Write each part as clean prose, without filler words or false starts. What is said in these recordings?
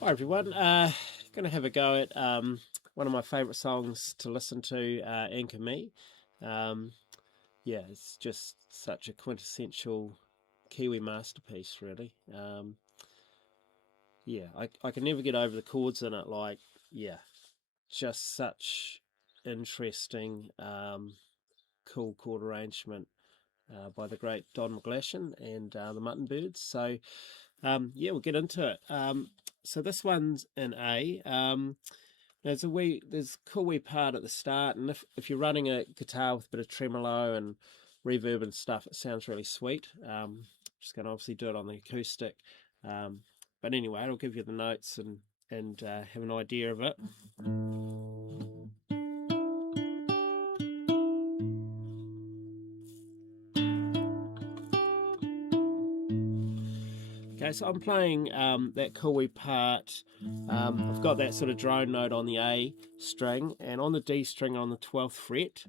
Hi everyone, going to have a go at one of my favourite songs to listen to, Anchor Me. Um, yeah, it's just such a quintessential Kiwi masterpiece, really. Yeah, I can never get over the chords in it. Like, yeah, just such interesting, cool chord arrangement by the great Don McGlashan and the Mutton Birds. So, yeah, we'll get into it. So this one's in A. There's a cool wee part at the start, and if you're running a guitar with a bit of tremolo and reverb and stuff, it sounds really sweet. Just going to obviously do it on the acoustic, but anyway, I'll give you the notes and have an idea of it. Okay, so I'm playing that cool wee part. I've got that sort of drone note on the A string, and on the D string on the 12th fret.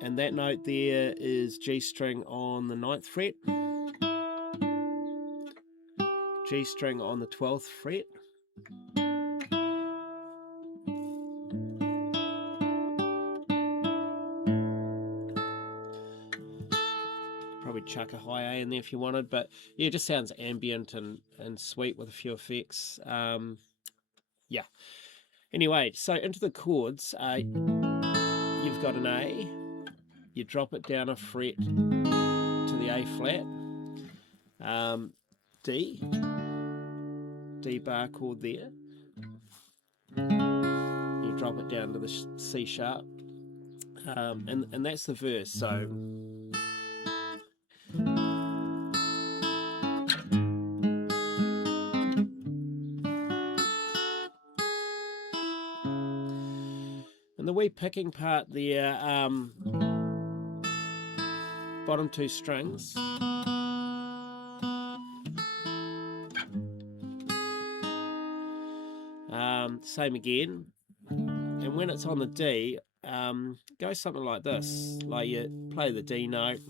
And that note there is G string on the 9th fret, G string on the 12th fret, probably chuck a high A in there if you wanted, but yeah, it just sounds ambient and sweet with a few effects. Yeah. Anyway, so into the chords, you've got an A, you drop it down a fret to the A flat, D bar chord there, you drop it down to the C sharp, and that's the verse. So and the wee picking part there, bottom two strings, same again, and when it's on the D, go something like this, like you play the D note,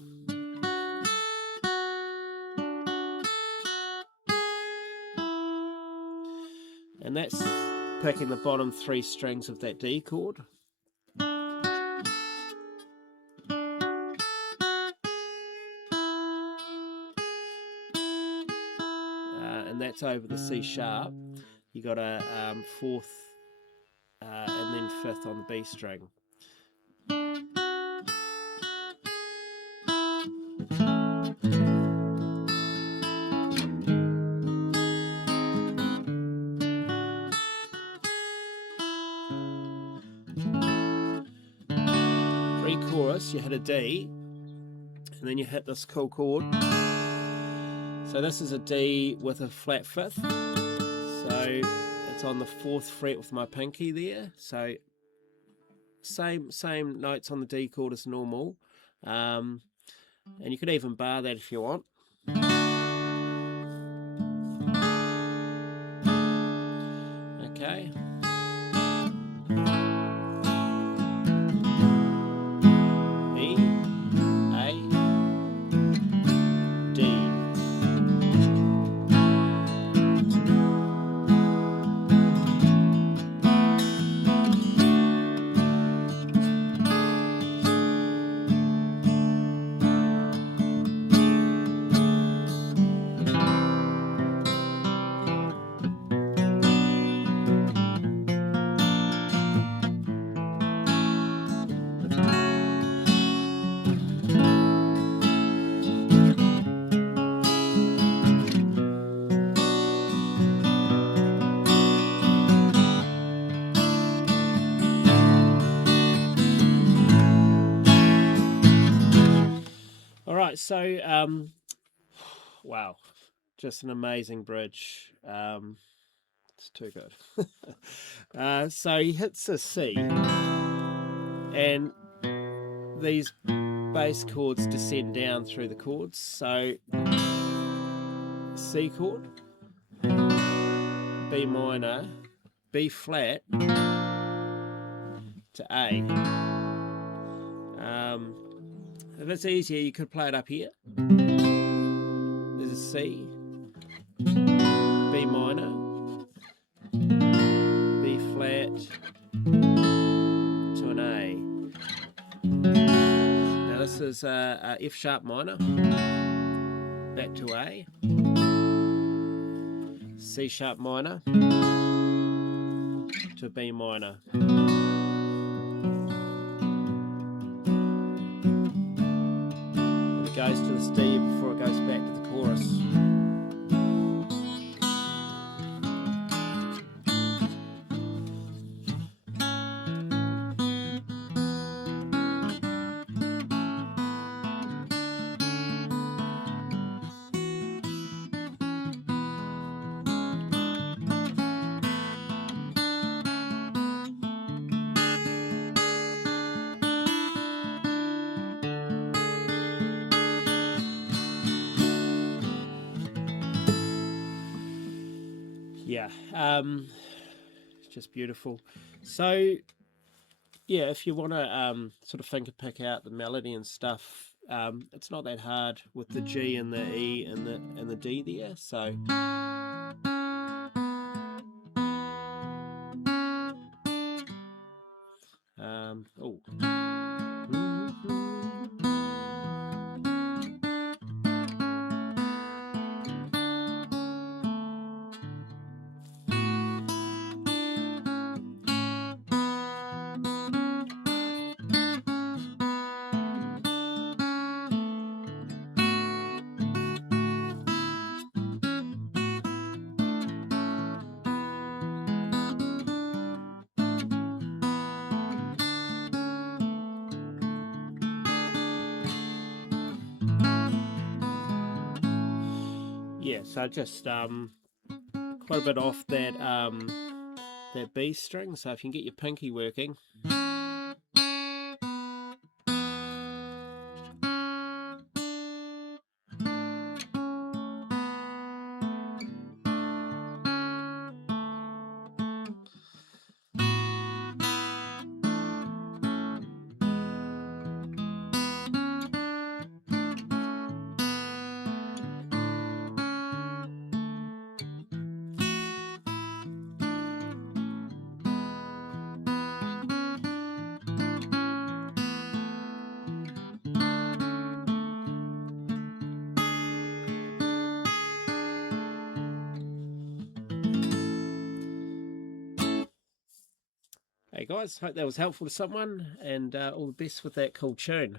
and that's picking the bottom three strings of that D chord. And that's over the C sharp. You got a fourth and then fifth on the B string. Pre-chorus, you hit a D, and then you hit this cool chord. So this is a D with a flat fifth. So it's on the 4th fret with my pinky there. So same notes on the D chord as normal. And you could even bar that if you want. Okay. E, A, D. All right, so wow, just an amazing bridge. It's too good. So he hits a C, and these bass chords descend down through the chords. So C chord, B minor, B flat to A. If it's easier, you could play it up here. There's a C, B minor, B flat to an A. Now this is a F sharp minor, back to A, C sharp minor to B minor. And it goes to this D before it goes back to the chorus. Yeah, it's just beautiful. So yeah, if you want to sort of finger pick out the melody and stuff, it's not that hard with the G and the E and the D there. So oh. Yeah, so just quite a bit off that that B string. So if you can get your pinky working. Hey guys, hope that was helpful to someone, and all the best with that cool tune.